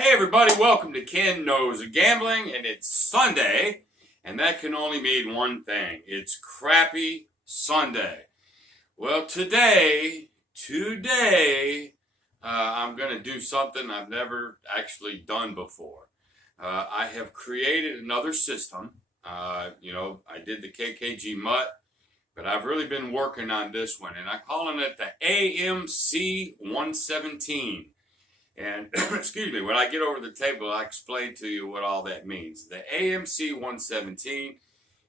Hey everybody, welcome to Ken Knows Gambling, and it's Sunday, and that can only mean one thing. It's crappy Sunday. Well, today, I'm going to do something I've never actually done before. I have created another system. I did the KKG Mutt, but I've really been working on this one, and I'm calling it the AMC 117. And excuse me, when I get over the table, I'll explain to you what all that means. The AMC 117,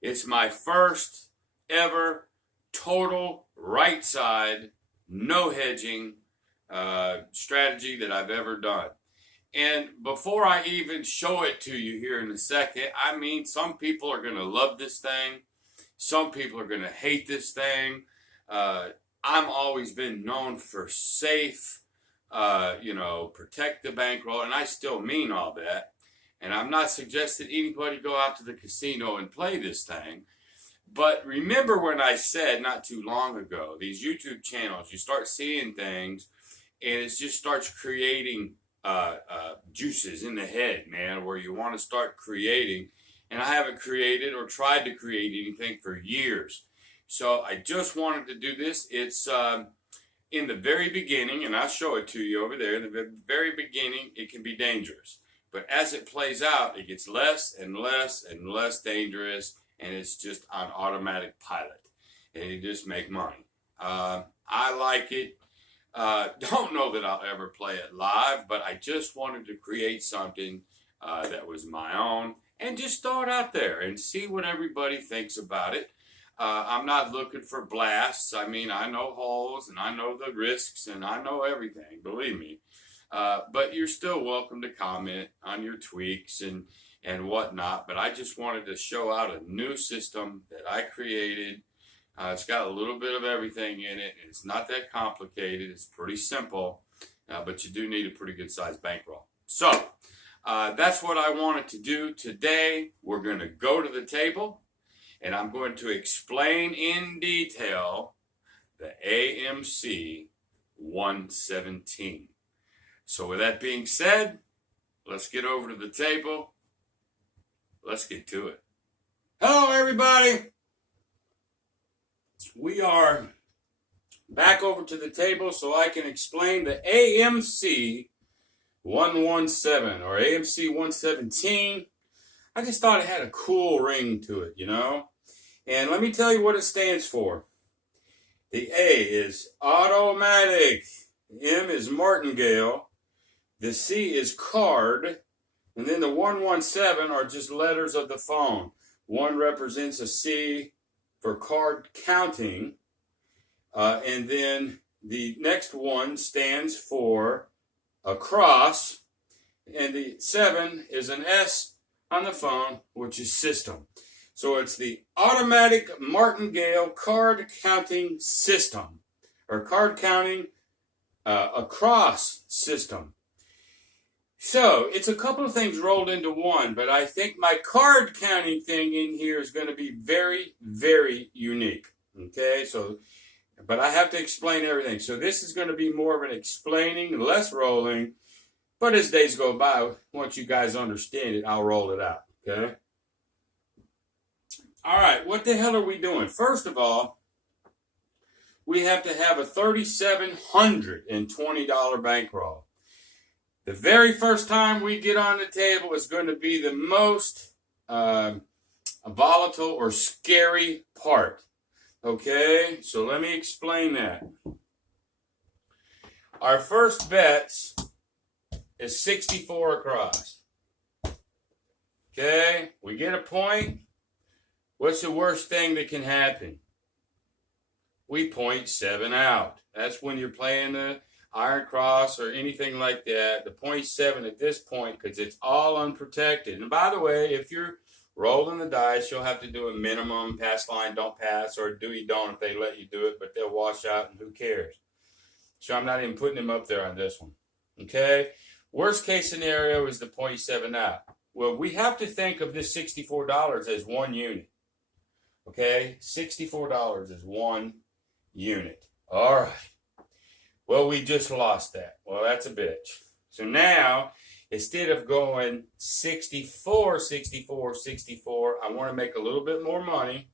it's my first ever total right side, no hedging strategy that I've ever done. And before I even show it to you here in a second, I mean, some people are going to love this thing. Some people are going to hate this thing. I'm always been known for safe, protect the bankroll, and I still mean all that. And I'm not suggesting anybody go out to the casino and play this thing. But remember when I said not too long ago, these YouTube channels, you start seeing things, and it just starts creating juices in the head, man, where you want to start creating. And I haven't created or tried to create anything for years. So I just wanted to do this. It's in the very beginning, and I'll show it to you over there, in the very beginning, it can be dangerous. But as it plays out, it gets less and less and less dangerous, and it's just on automatic pilot. And you just make money. I like it. Don't know that I'll ever play it live, but I just wanted to create something that was my own and just throw it out there and see what everybody thinks about it. I'm not looking for blasts. I mean, I know holes and I know the risks and I know everything, believe me. But you're still welcome to comment on your tweaks and whatnot. But I just wanted to show out a new system that I created. It's got a little bit of everything in it. It's not that complicated. It's pretty simple, but you do need a pretty good sized bankroll. So that's what I wanted to do today. We're going to go to the table. And I'm going to explain in detail the AMC 117. So with that being said, let's get over to the table. Let's get to it. Hello, everybody. We are back over to the table so I can explain the AMC 117 or AMC 117. I just thought it had a cool ring to it, you know. And let me tell you what it stands for. The A is automatic. The M is martingale. The C is card. And then the 117 are just letters of the phone. One represents a C for card counting. And then the next one stands for across. And the 7 is an S on the phone, which is system. So it's the automatic martingale card counting system, or card counting across system. So it's a couple of things rolled into one, but I think my card counting thing in here is going to be very, very unique. Okay, so, but I have to explain everything. So this is going to be more of an explaining, less rolling. But as days go by, once you guys understand it, I'll roll it out, okay? All right, what the hell are we doing? First of all, we have to have a $3,720 bankroll. The very first time we get on the table is going to be the most volatile or scary part, okay? So let me explain that. Our first bets is 64 across. Okay, we get a point. What's the worst thing that can happen? We 0.7 out. That's when you're playing the iron cross or anything like that. The 0.7 at this point, because it's all unprotected. And by the way, if you're rolling the dice, you'll have to do a minimum pass line, don't pass, or do you don't if they let you do it, but they'll wash out and who cares? So I'm not even putting them up there on this one. Okay? Worst case scenario is the 0.7 out. Well, we have to think of this $64 as one unit. Okay? $64 is one unit. All right. Well, we just lost that. Well, that's a bitch. So now instead of going 64, 64, 64, I want to make a little bit more money.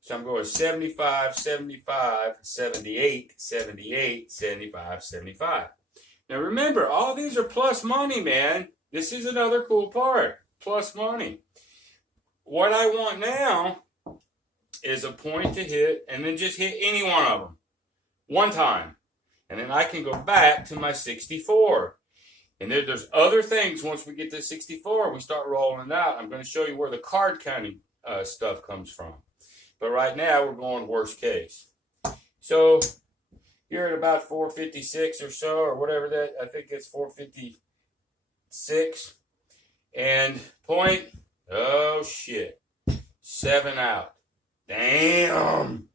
So I'm going 75, 75, 78, 78, 75, 75. Now remember, all these are plus money, man. This is another cool part. Plus money. What I want now is a point to hit and then just hit any one of them. One time. And then I can go back to my 64. And there's other things once we get to 64, we start rolling it out. I'm going to show you where the card counting stuff comes from. But right now, we're going worst case. So you're at about 456 or so, or whatever that, I think it's 456. And point, oh shit, 7 out. Damn.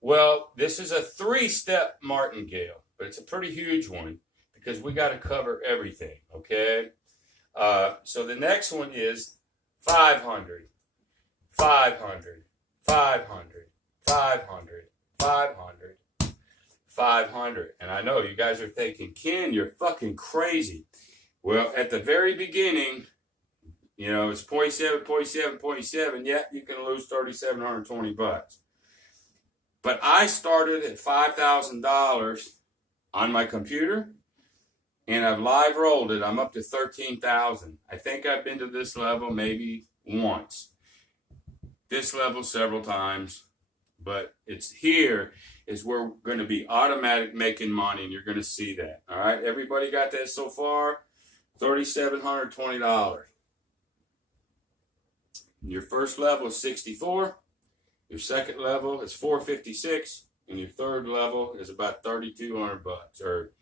Well, this is a 3-step martingale, but it's a pretty huge one because we got to cover everything, okay? So the next one is 500, 500, 500, 500, 500, 500. And I know you guys are thinking, Ken, you're fucking crazy. Well, at the very beginning, you know, it's 0.7, 0.7, 0.7. Yeah, you can lose $3,720. But I started at $5,000 on my computer, and I've live rolled it. I'm up to 13,000. I think I've been to this level maybe once. This level several times. But it's here is where we're going to be automatic making money, and you're going to see that. All right, everybody got that so far? $3,720. Your first level is 64. Your second level is 456, and your third level is about $3,200, or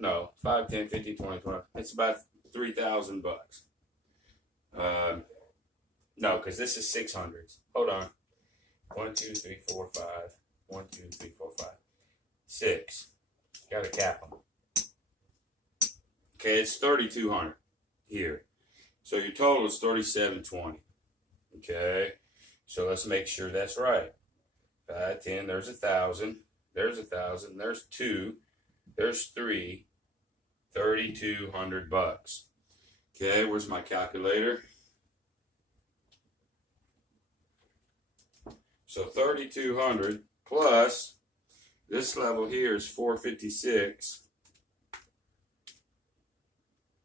no, 5, 10, 15, 20, 20. It's about $3,000. No, because this is 600s. Hold on. 1, 2, 3, 4, 5. 1, 2, 3, 4, 5. 6. Got to cap them. Okay, it's 3,200 here. So your total is 3,720. Okay. So let's make sure that's right. 5, 10, there's 1,000. There's 1,000. There's 2. There's 3. $3,200. Okay, where's my calculator? So 3,200 plus this level here is 456.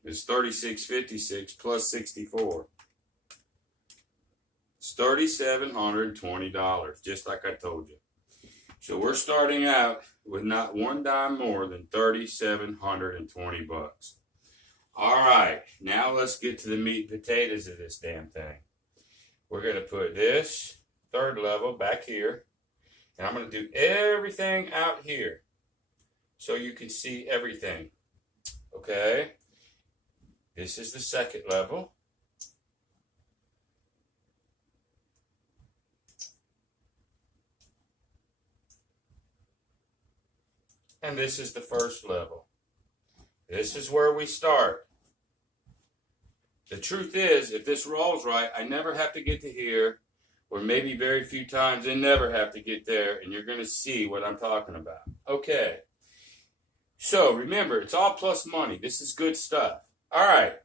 It's 3,656 plus 64. It's $3,720, just like I told you. So we're starting out with not one dime more than $3,720. All right, now let's get to the meat and potatoes of this damn thing. We're going to put this third level back here, and I'm going to do everything out here so you can see everything. Okay? This is the second level. And this is the first level. This is where we start. The truth is, if this rolls right, I never have to get to here, or maybe very few times I never have to get there, and you're going to see what I'm talking about. Okay. So remember, it's all plus money. This is good stuff. All right.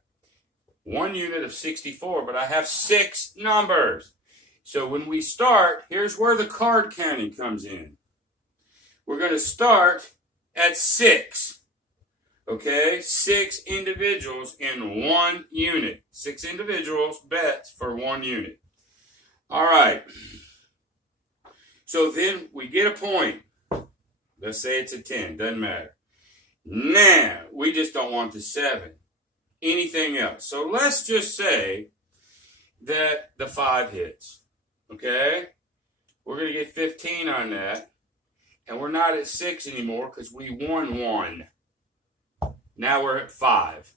1 unit of 64, but I have 6 numbers. So when we start, here's where the card counting comes in. We're going to start at 6. Okay? 6 individuals in 1 unit. 6 individuals bets for 1 unit. All right. So then we get a point. Let's say it's a 10. Doesn't matter. Now, we just don't want the 7. Anything else. So let's just say that the 5 hits. Okay? We're going to get 15 on that. And we're not at 6 anymore because we won 1. Now we're at 5.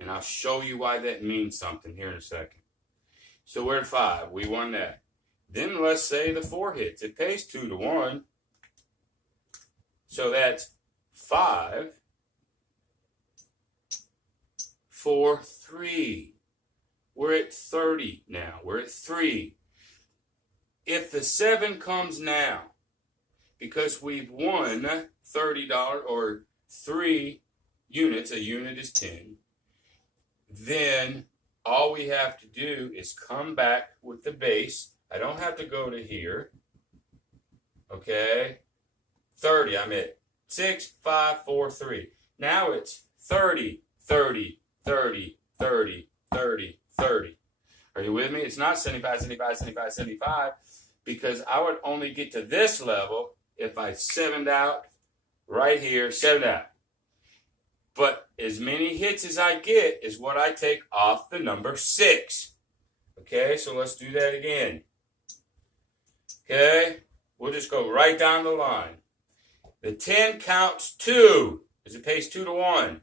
And I'll show you why that means something here in a second. So we're at 5. We won that. Then let's say the 4 hits. It pays 2 to 1. So that's 5, 4, 3. We're at 30 now. We're at 3. If the 7 comes now, because we've won $30 or 3 units, a unit is 10. then all we have to do is come back with the base. I don't have to go to here. Okay, 30. I'm at 6, 5, 4, 3. Now it's 30, 30, 30, 30, 30, 30. Are you with me? It's not 75, 75, 75, 75, because I would only get to this level if I 7'd out right here, 7'd out. But as many hits as I get is what I take off the number 6. Okay, so let's do that again. Okay, we'll just go right down the line. The 10 counts 2, as it pays 2 to 1.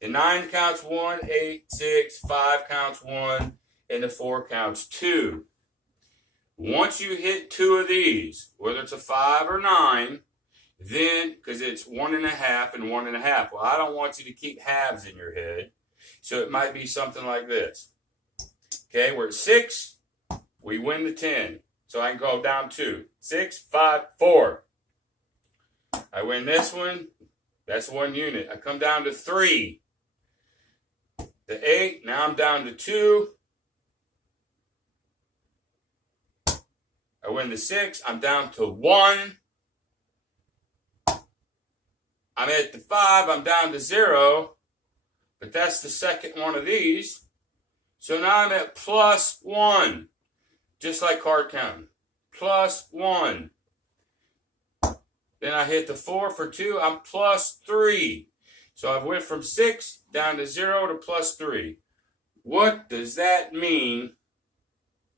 The 9 counts 1, 8, 6, 5 counts 1, and the 4 counts 2. Once you hit 2 of these, whether it's a 5 or 9, then, because it's 1.5 and 1.5. Well, I don't want you to keep halves in your head. So it might be something like this. Okay, we're at 6. We win the 10. So I can go down 2. 6, 5, 4. I win this one. That's 1 unit. I come down to 3. The 8. Now I'm down to 2. I win the 6. I'm down to 1. I'm at the 5. I'm down to 0. But that's the second one of these. So now I'm at plus 1. Just like card counting. Plus 1. Then I hit the 4 for 2. I'm plus 3. So I've went from 6 down to 0 to plus 3. What does that mean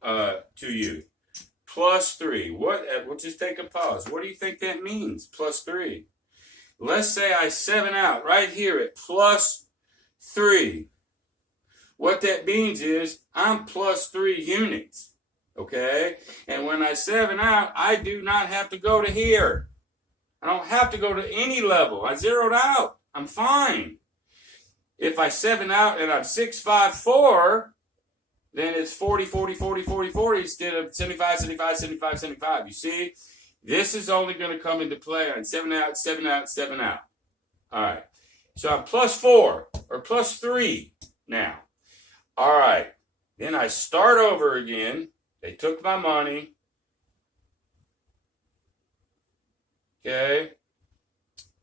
to you? Plus 3. We'll just take a pause. What do you think that means? Plus 3. Let's say I 7 out right here at plus 3. What that means is I'm plus 3 units. Okay? And when I 7 out, I do not have to go to here. I don't have to go to any level. I zeroed out. I'm fine. If I 7 out and I'm 6, 5, 4, then it's 40, 40, 40, 40, 40 instead of 75, 75, 75, 75. You see? This is only going to come into play on 7 out, 7 out, 7 out. All right. So I'm plus 4 or plus 3 now. All right. Then I start over again. They took my money. Okay.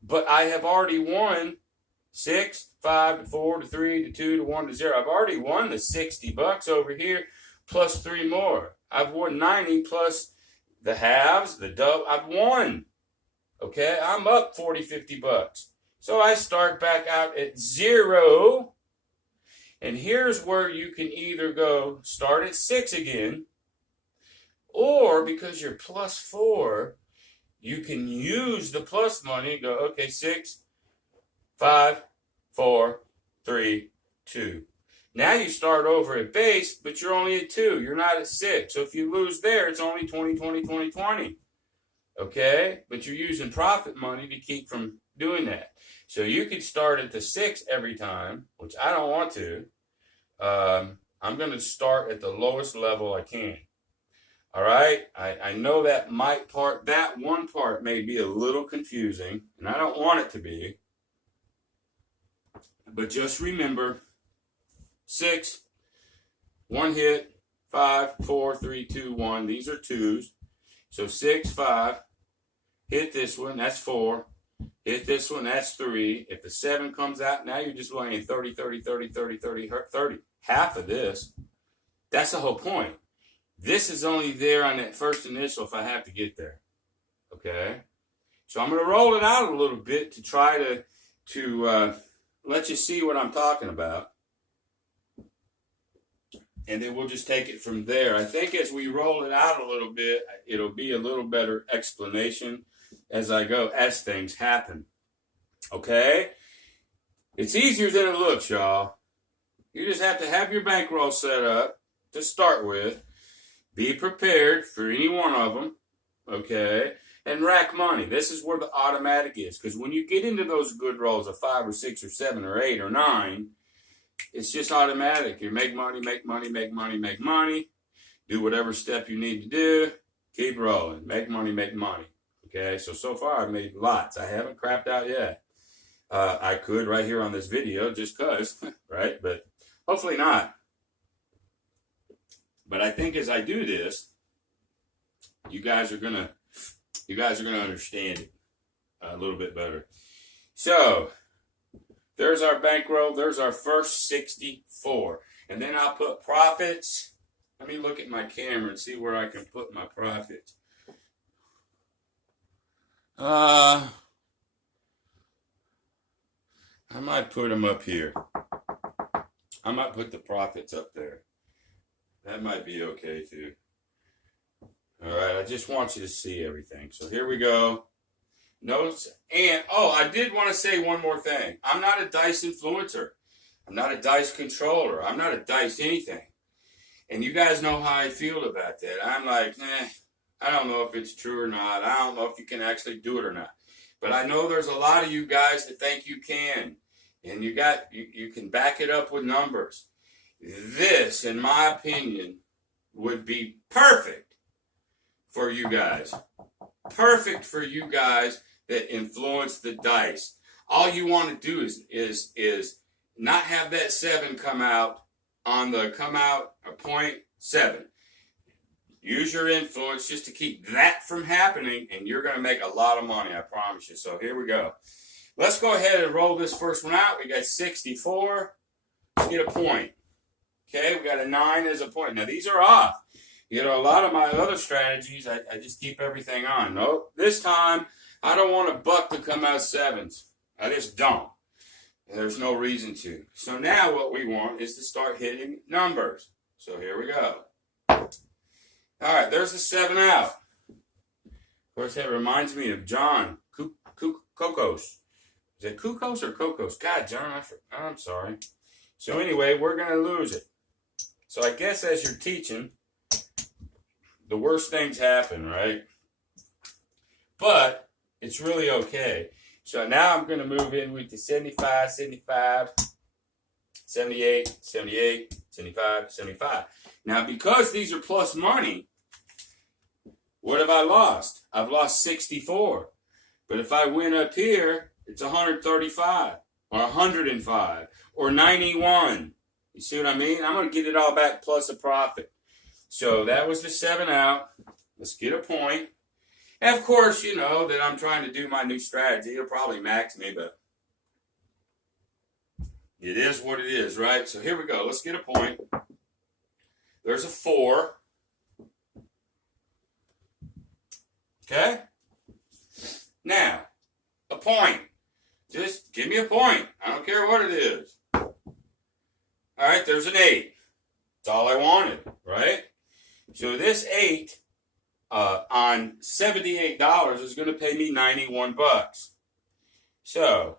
But I have already won 6, 5 to 4 to 3 to 2 to 1 to 0. I've already won the $60 over here plus 3 more. I've won 90 plus the halves, the double. I've won. Okay. I'm up 40, $50. So I start back out at 0. And here's where you can either go start at 6 again, or because you're plus 4, you can use the plus money and go, okay, 6, 5, 4, 3, 2. Now you start over at base, but you're only at 2. You're not at 6. So if you lose there, it's only 20, 20, 20, 20. Okay? But you're using profit money to keep from doing that. So you could start at the 6 every time, which I don't want to. I'm going to start at the lowest level I can. All right? I know that one part may be a little confusing, and I don't want it to be. But just remember, 6, 1 hit, 5, 4, 3, 2, 1. These are 2s. So 6, 5. Hit this one, that's 4. Hit this one, that's 3. If the 7 comes out, now you're just laying 30, 30, 30, 30, 30, 30. Half of this. That's the whole point. This is only there on that first initial if I have to get there. Okay? So I'm going to roll it out a little bit to try to let you see what I'm talking about. And then we'll just take it from there. I think as we roll it out a little bit, it'll be a little better explanation as I go, as things happen. Okay? It's easier than it looks, y'all. You just have to have your bankroll set up to start with. Be prepared for any one of them. Okay? And rack money. This is where the automatic is. Because when you get into those good rolls of 5 or 6 or 7 or 8 or 9, it's just automatic. You make money, make money, make money, make money. Do whatever step you need to do. Keep rolling. Make money, make money. Okay, so far I've made lots. I haven't crapped out yet. I could right here on this video just because, right? But Hopefully not. But I think as I do this, you guys are gonna understand it a little bit better. So there's our bankroll. There's our first 64. And then I'll put profits. Let me look at my camera and see where I can put my profits. I might put them up here. I might put the profits up there. That might be okay too. All right, I just want you to see everything. So here we go. Notes. And, I did want to say one more thing. I'm not a dice influencer. I'm not a dice controller. I'm not a dice anything. And you guys know how I feel about that. I'm like, I don't know if it's true or not. I don't know if you can actually do it or not. But I know there's a lot of you guys that think you can. And you can back it up with numbers. This, in my opinion, would be perfect for you guys. Perfect for you guys that influence the dice. All you want to do is not have that 7 come out on the point 7. Use your influence just to keep that from happening, and you're going to make a lot of money, I promise you. So here we go. Let's go ahead and roll this first one out. We got 64. Let's get a point. Okay, we got a 9 as a point. Now, these are off. You know, a lot of my other strategies, I just keep everything on. Nope. This time, I don't want a buck to come out 7s. I just don't. And there's no reason to. So now what we want is to start hitting numbers. So here we go. All right, there's the 7 out. Of course, that reminds me of John Cocos. Is it Cocos or Cocos? God, John, I'm sorry. So anyway, we're going to lose it. So I guess as you're teaching, the worst things happen, right? But it's really okay. So now I'm going to move in with the 75, 75, 78, 78, 75, 75. Now, because these are plus money, what have I lost? I've lost 64. But if I win up here, it's 135 or 105 or 91. You see what I mean? I'm going to get it all back plus a profit. So that was the 7 out. Let's get a point. And of course, you know that I'm trying to do my new strategy. It'll probably max me, but it is what it is, right? So here we go. Let's get a point. There's a 4. Okay? Now, a point. Just give me a point. I don't care what it is. All right, there's an 8. That's all I wanted, right? So this 8 on $78 is going to pay me 91 bucks. So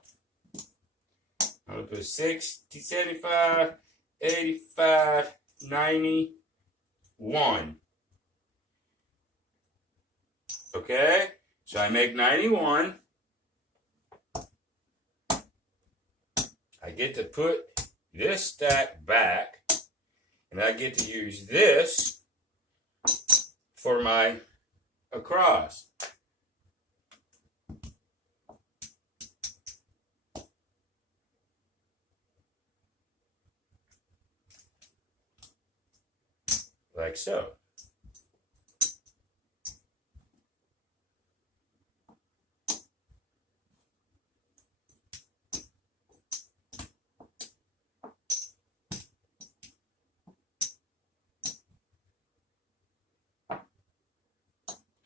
I'm going to put 60, 75, 85, 91. Okay? So I make 91. I get to put this stack back, and I get to use this for my across. Like so.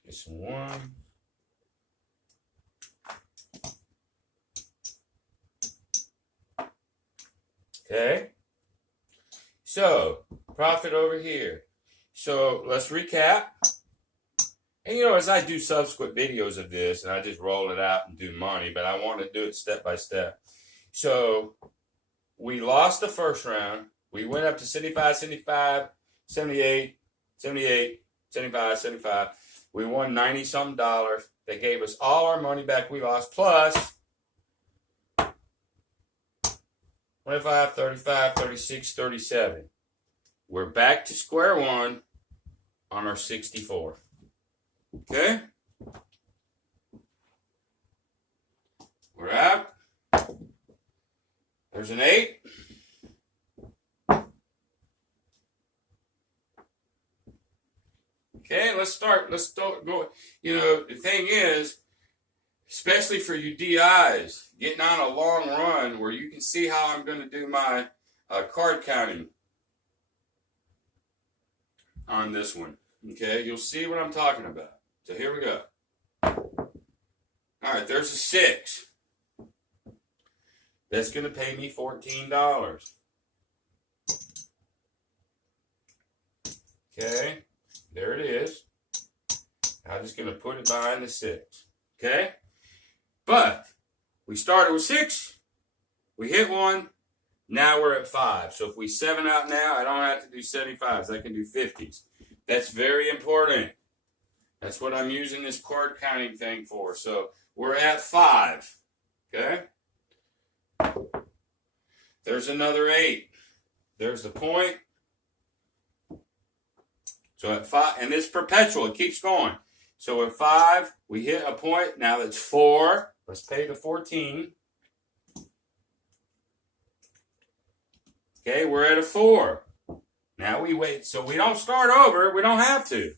This one. Okay. So, profit over here. So, let's recap. And you know, as I do subsequent videos of this, and I just roll it out and do money, but I want to do it step by step. So, we lost the first round. We went up to 75, 75, 78, 78, 75, 75. We won 90-something dollars. They gave us all our money back we lost, plus 25, 35, 36, 37. We're back to square one on our 64. Okay? We're out. There's an 8. Okay, let's start go. You know, the thing is, especially for you DIs, getting on a long run where you can see how I'm going to do my card counting on this one. Okay, you'll see what I'm talking about. So here we go. All right, there's a 6. That's going to pay me $14. Okay, there it is. I'm just going to put it behind the 6. Okay, but we started with 6. We hit 1. Now we're at 5. So if we 7 out now, I don't have to do 75s. I can do 50s. That's very important. That's what I'm using this card counting thing for. So we're at 5. Okay? There's another 8. There's the point. So at 5, and it's perpetual. It keeps going. So at 5, we hit a point. Now it's 4. Let's pay the 14. Okay, we're at a 4. Now we wait. So we don't start over. We don't have to.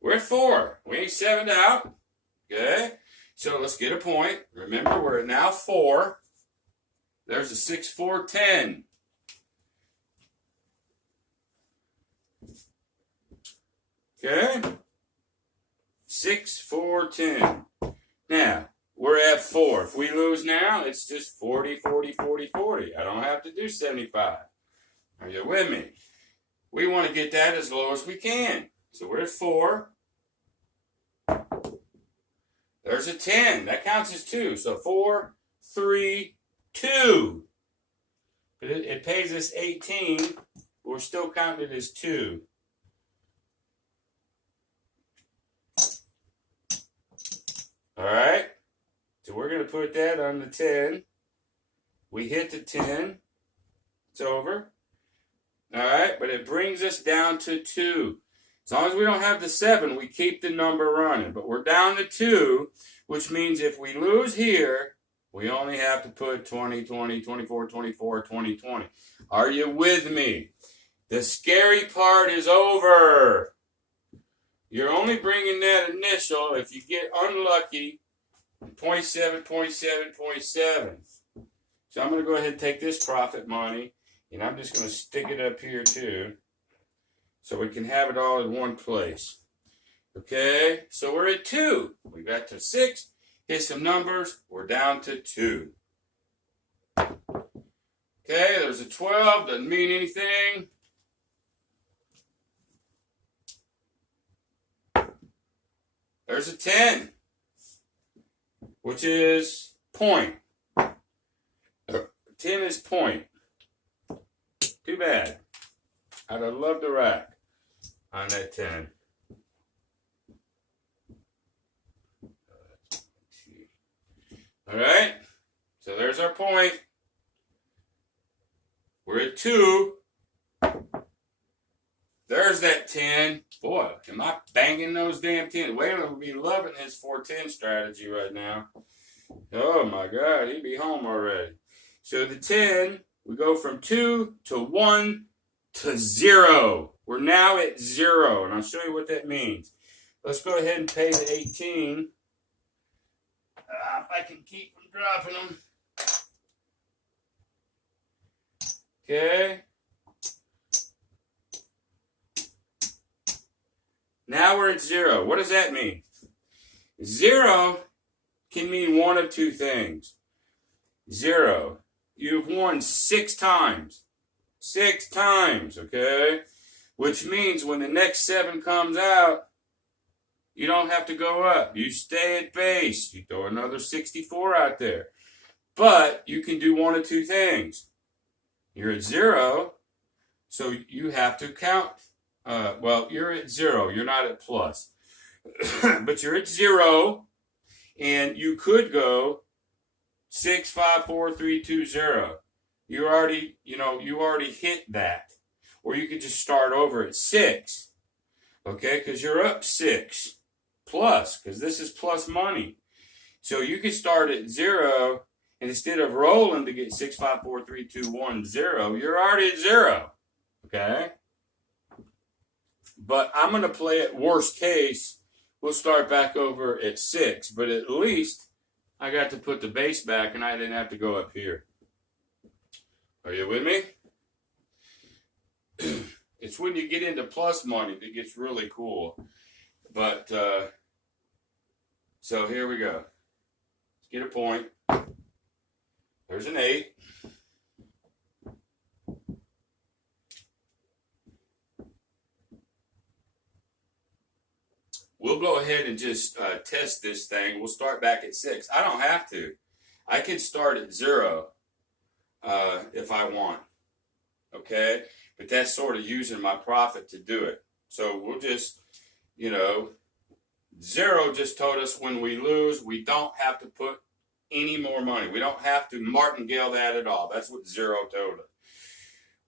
We're at 4. We ain't 7'd out. Okay, so let's get a point. Remember, we're at now 4. There's a 6, 4, 10. Okay, 6, 4, 10. Now, we're at 4. If we lose now, it's just 40, 40, 40, 40. I don't have to do 75. Are you with me? We want to get that as low as we can. So we're at 4. There's a 10. That counts as 2. So 4, 3, 2. But it pays us 18. But we're still counting it as 2. All right. So we're going to put that on the 10. We hit the 10. It's over. All right. But it brings us down to 2. As long as we don't have the 7, we keep the number running. But we're down to 2, which means if we lose here, we only have to put 20, 20, 24, 24, 20, 20. Are you with me? The scary part is over. You're only bringing that initial if you get unlucky. 0.7, 0.7, 0.7. So I'm going to go ahead and take this profit money, and I'm just going to stick it up here too, so we can have it all in one place. Okay, so we're at 2. We got to 6. Hit some numbers. We're down to 2. Okay, there's a 12. Doesn't mean anything. There's a 10, which is point. 10 is point. Too bad. I'd have loved to rack on that 10. All right. So there's our point. We're at 2. There's that 10. Boy, am I banging those damn 10. Waylon would be loving his 4-10 strategy right now. Oh my God, he'd be home already. So the 10, we go from 2 to 1 to 0. We're now at 0, and I'll show you what that means. Let's go ahead and pay the 18. If I can keep from dropping them. Okay. Now we're at 0. What does that mean? 0 can mean one of two things. 0. You've won 6 times. 6 times, okay? Which means when the next 7 comes out, you don't have to go up. You stay at base. You throw another 64 out there. But you can do one of two things. You're at 0, so you have to count. Well, you're at 0. You're not at plus. But you're at 0, and you could go 6, 5, 4, 3, 2, 0. You already hit that. Or you could just start over at 6. Okay, because you're up 6 plus, because this is plus money. So you could start at 0, and instead of rolling to get 6, 5, 4, 3, 2, 1, 0, you're already at 0. Okay? But I'm going to play it worst case. We'll start back over at 6. But at least I got to put the base back and I didn't have to go up here. Are you with me? It's when you get into plus money that gets really cool. But, so here we go. Let's get a point. There's an 8. We'll go ahead and just test this thing. We'll start back at 6. I don't have to. I can start at 0 if I want. Okay? But that's sort of using my profit to do it. So we'll just, 0 just told us when we lose, we don't have to put any more money. We don't have to martingale that at all. That's what 0 told us.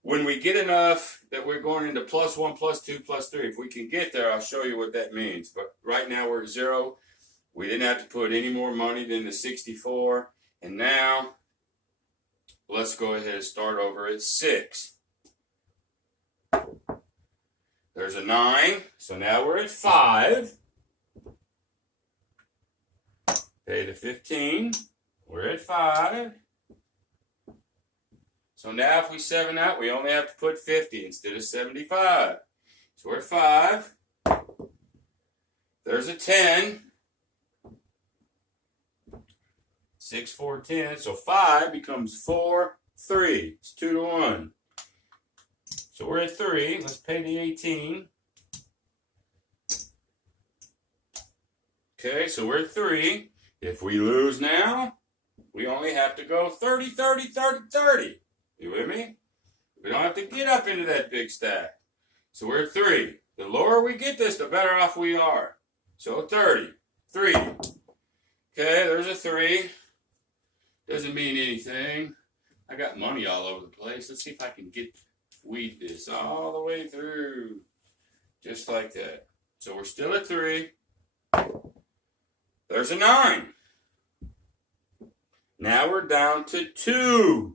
When we get enough that we're going into plus 1, plus 2, plus 3, if we can get there, I'll show you what that means. But right now we're at 0. We didn't have to put any more money than the 64. And now, let's go ahead and start over at 6. There's a 9. So now we're at 5. Pay the 15. We're at 5. So now if we 7 out, we only have to put 50 instead of 75. So we're at 5. There's a 10. 6, 4, 10. So 5 becomes 4, 3. It's 2 to 1. So we're at 3. Let's pay the 18. Okay, so we're at 3. If we lose now, we only have to go 30, 30, 30, 30. You with me? We don't have to get up into that big stack. So we're at 3. The lower we get this, the better off we are. So 30. 3. Okay, there's a 3. Doesn't mean anything. I got money all over the place. Let's see if I can weed this all the way through. Just like that. So we're still at 3. There's a 9. Now we're down to 2.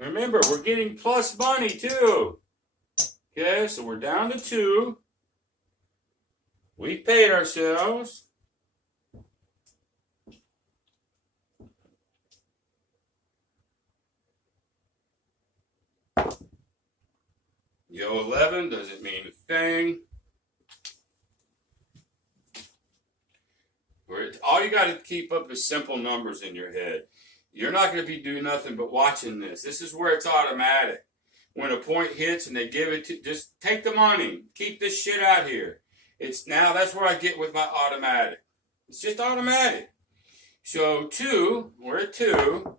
Remember, we're getting plus money too. Okay, so we're down to 2. We paid ourselves. Yo, 11 doesn't mean a thing. All you got to keep up is simple numbers in your head. You're not going to be doing nothing but watching this. This is where it's automatic. When a point hits and they give it to, just take the money. Keep this shit out here. That's where I get with my automatic. It's just automatic. So 2, we're at 2.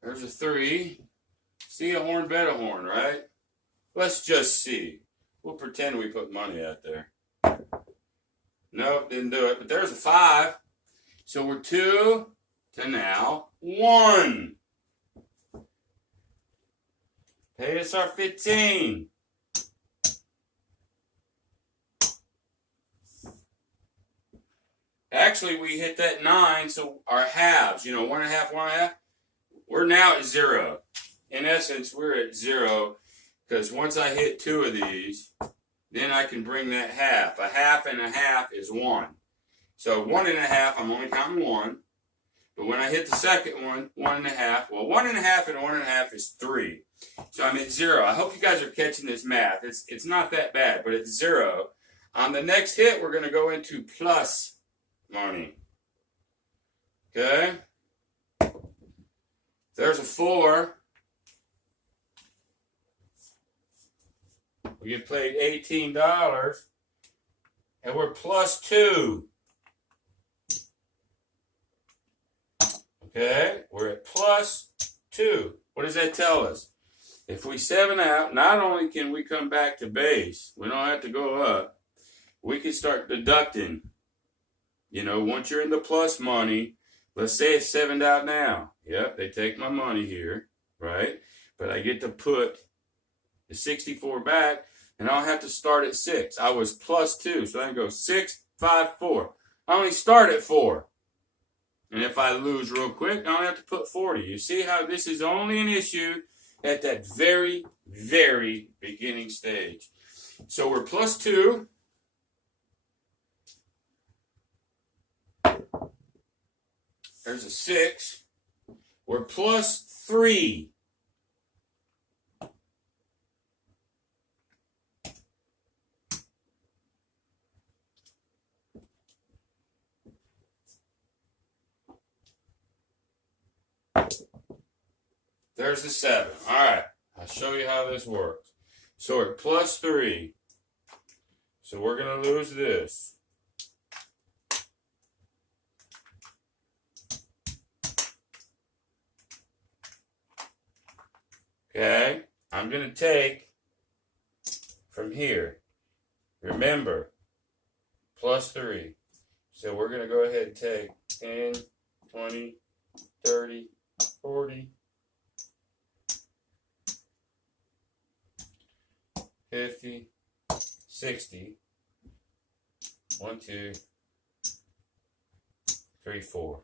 There's a 3. See a horn, bet a horn, right? Let's just see. We'll pretend we put money out there. Nope, didn't do it. But there's a 5. So we're 2 to now 1. Pay us our 15. Actually, we hit that 9, so our halves, 1.5, 1.5, we're now at 0. In essence, we're at 0, because once I hit 2 of these, then I can bring that half. A half and a half is 1. So 1.5, I'm only counting 1. But when I hit the second one, 1.5. Well, 1.5 and 1.5 is 3. So I'm at 0. I hope you guys are catching this math. It's not that bad, but it's 0. On the next hit, we're going to go into plus money. Okay? There's a 4. We get paid $18. And we're plus 2. Okay, we're at plus 2. What does that tell us? If we 7 out, not only can we come back to base, we don't have to go up, we can start deducting. Once you're in the plus money, let's say it's 7'd out now. Yep, they take my money here, right? But I get to put the 64 back, and I don't have to start at 6. I was plus 2, so I can go 6, 5, 4. I only start at 4. And if I lose real quick, I only have to put 40. You see how this is only an issue at that very, very beginning stage. So we're plus 2. There's a 6. We're plus 3. There's the 7. All right. I'll show you how this works. So we're plus 3. So we're going to lose this. Okay. I'm going to take from here. Remember, plus 3. So we're going to go ahead and take 10, 20, 30, 40, 50, 60, 1, 2, 3, 4.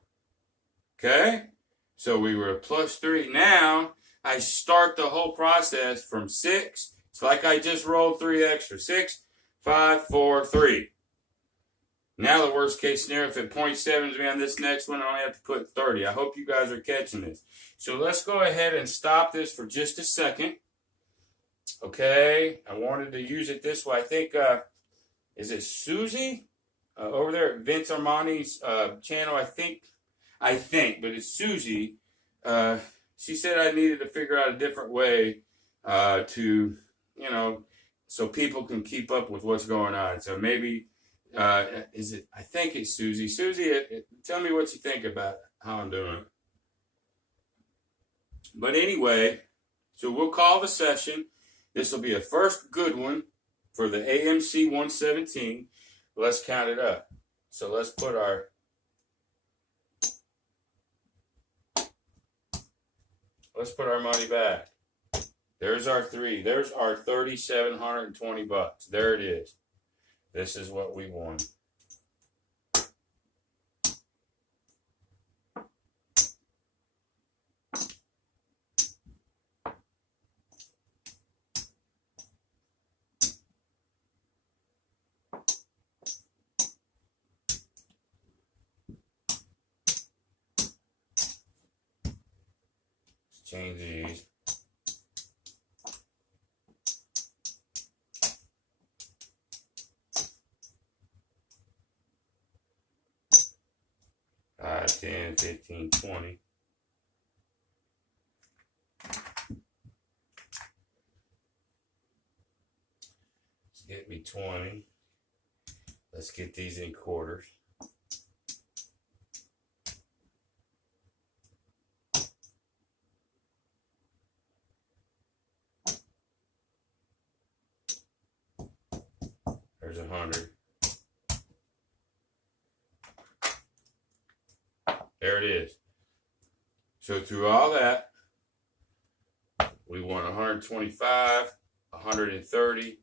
Okay? So we were plus 3. Now, I start the whole process from 6. It's like I just rolled 3 extra. 6, 5, 4, 3. Now the worst case scenario, if it 0.7s me on this next one, I only have to put 30. I hope you guys are catching this. So let's go ahead and stop this for just a second. Okay, I wanted to use it this way. I think, is it Susie? Over there at Vince Armani's channel, I think, but it's Susie. She said I needed to figure out a different way to, so people can keep up with what's going on. So maybe, I think it's Susie. Susie, tell me what you think about how I'm doing. But anyway, so we'll call the session. This will be a first good one for the AMC 117. Let's count it up. So let's put our money back. There's our 3. There's our $3,720. There it is. This is what we won. Change these. Five, 10, 15, 20. Let's get me 20. Let's get these in quarters. There's 100. There it is. So through all that, we won 125, 130,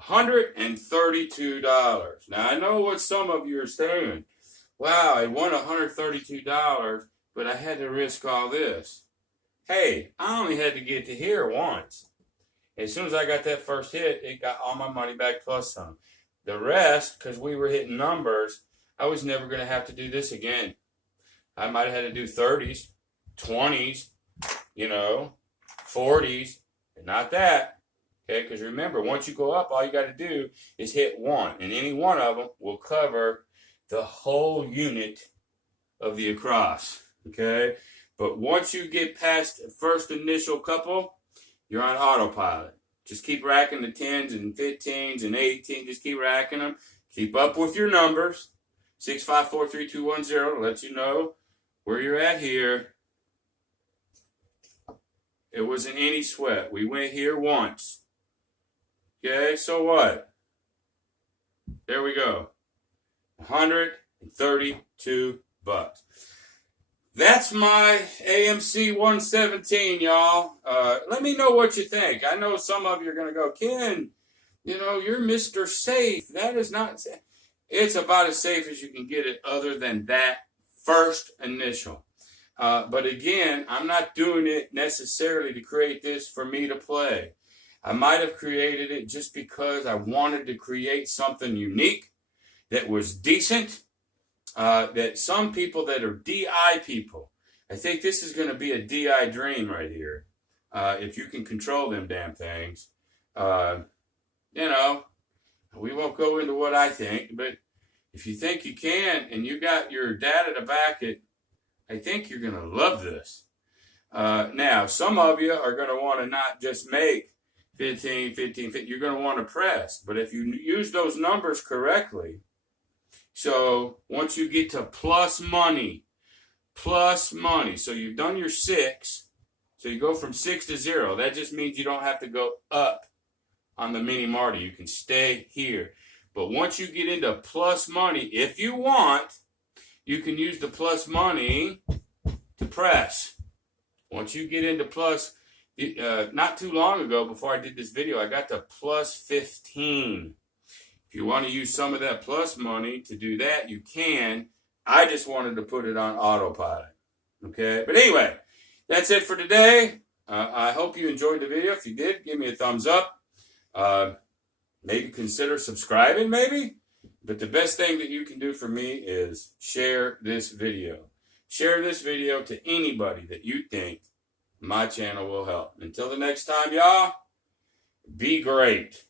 $132. Now I know what some of you are saying. Wow, I won $132, but I had to risk all this. Hey, I only had to get to here once. As soon as I got that first hit, it got all my money back plus some. The rest, because we were hitting numbers, I was never going to have to do this again. I might have had to do 30s, 20s, 40s, but not that. Okay, because remember, once you go up, all you got to do is hit 1, and any one of them will cover the whole unit of the across. Okay, but once you get past the first initial couple, you're on autopilot. Just keep racking the 10s and 15s and 18s. Just keep racking them. Keep up with your numbers. 6, 5, 4, 3, 2, 1, 0 to let you know where you're at here. It wasn't any sweat. We went here once. Okay, so what? There we go. $132. That's my AMC 117, y'all. Let me know what you think. I know some of you are going to go, Ken, you're Mr. Safe. That is not safe. It's about as safe as you can get it other than that first initial. But again, I'm not doing it necessarily to create this for me to play. I might have created it just because I wanted to create something unique that was decent, that some people that are DI people, I think this is going to be a DI dream right here. If you can control them damn things. You know, we won't go into what I think, but if you think you can and you got your data to back it, I think you're going to love this. Now, some of you are going to want to not just make 15, 15, 15. You're going to want to press. But if you use those numbers correctly, so once you get to plus money, so you've done your 6, so you go from 6 to 0. That just means you don't have to go up on the mini Marty. You can stay here. But once you get into plus money, if you want, you can use the plus money to press. Once you get into plus, not too long ago, before I did this video, I got to plus 15. If you want to use some of that plus money to do that, you can. I just wanted to put it on autopilot. Okay? But anyway, that's it for today. I hope you enjoyed the video. If you did, give me a thumbs up. Maybe consider subscribing, maybe. But the best thing that you can do for me is share this video. Share this video to anybody that you think my channel will help. Until the next time, y'all, be great.